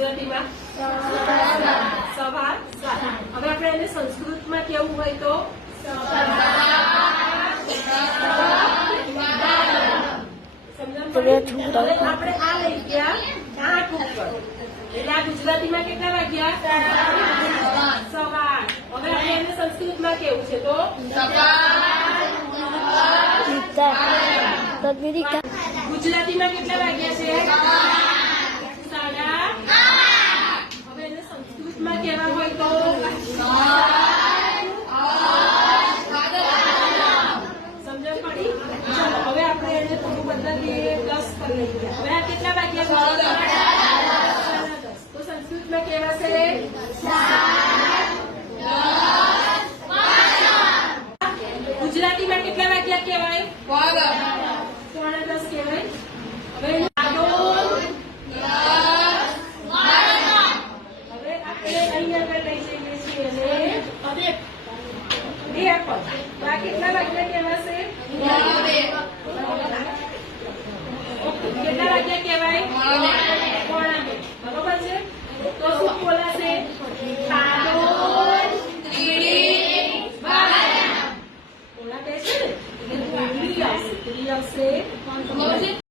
ગુજરાતીમાં? સવાર સાત. હવે આપણે એને સંસ્કૃતમાં કેવું હોય તો સમજણ? આપણે આ લઈ ગયા 8 ઉપર, એટલે આ ગુજરાતીમાં કેટલા વાગ્યા? સવાર. હવે આપણે એને સંસ્કૃતમાં કેવું છે તો ગુજરાતીમાં કેટલા વાગ્યા છે? 8:30. હવે એને સંસ્કૃતમાં કેવા હોય તો સમજણ પડી? ચાલો હવે આપણે એને થોડું બદલીએ, 10 કરી લઈએ. હવે આ કેટલા વાગ્યા? 10. તો સંસ્કૃતમાં કેવા છે? ગુજરાતીમાં કેટલા વાગ્યા કહેવાય? 10:15 કહેવાય. હવે હવે આપણે અહીંયા આગળ લઈ જઈએ છીએ અને 2 પર. તો આ કેટલા વાગ્યા કહેવાશે? કેટલા વાગ્યા કહેવાય? 2:15. બરોબર છે. તો શું બોલાય?